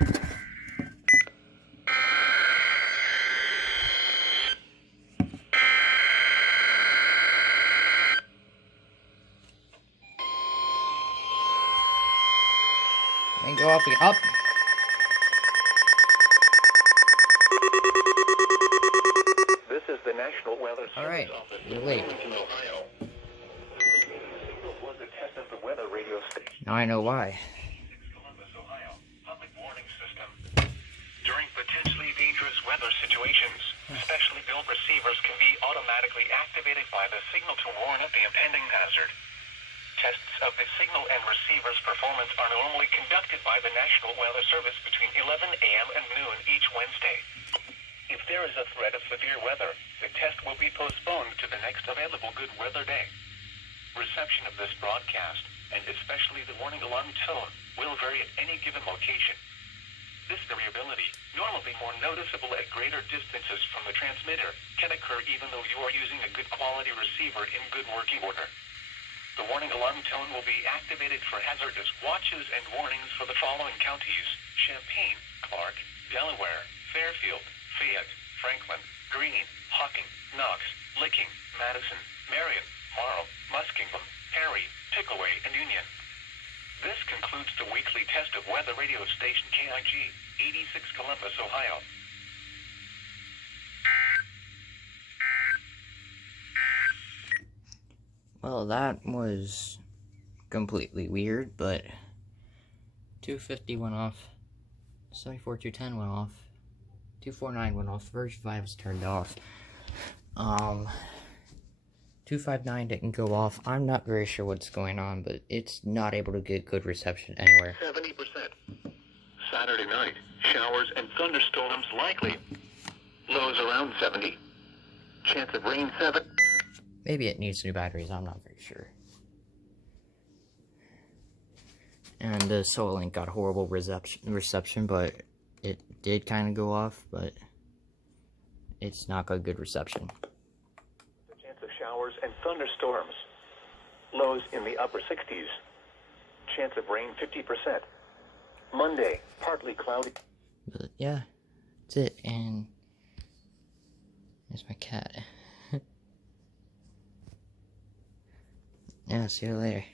And go off again. Up. This is the National Weather Service Office in Wilmington, Ohio. Was a test of the weather radio station. Now I know why. Columbus, Ohio. Public warning system. During potentially dangerous weather situations, specially built receivers can be automatically activated by the signal to warn of the impending hazard. Tests of the signal and receiver's performance are normally conducted by the National Weather Service between 11 a.m. and noon each Wednesday. If there is a threat of severe weather, the test will be postponed to the next available good weather day. Reception of this broadcast, and especially the warning alarm tone, will vary at any given location. This variability, normally more noticeable at greater distances from the transmitter, can occur even though you are using a good quality receiver in good working order. The warning alarm tone will be activated for hazardous watches and warnings for the following counties: Champaign, Clark, Delaware, Fairfield, Fayette, Franklin, Greene, Hocking, Knox, Licking, Madison, Marion, Morrow, Muskingum, Perry, Pickaway, and Union. This concludes the weekly test of weather radio station KIG, 86 Columbus, Ohio. Well, that was completely weird, but 250 went off, 74210 went off, 249 went off, version 5 was turned off, 259 didn't go off. I'm not very sure what's going on, but it's not able to get good reception anywhere. 70%. Saturday night, showers and thunderstorms likely. Lows around 70. Chance of rain 7. Maybe it needs new batteries, I'm not very sure. And the Solarlink got horrible reception, but it did kind of go off, but it's not got good reception. The chance of showers and thunderstorms. Lows in the upper 60s. Chance of rain 50%. Monday, partly cloudy. But yeah, that's it, and there's my cat. Yeah, see you later.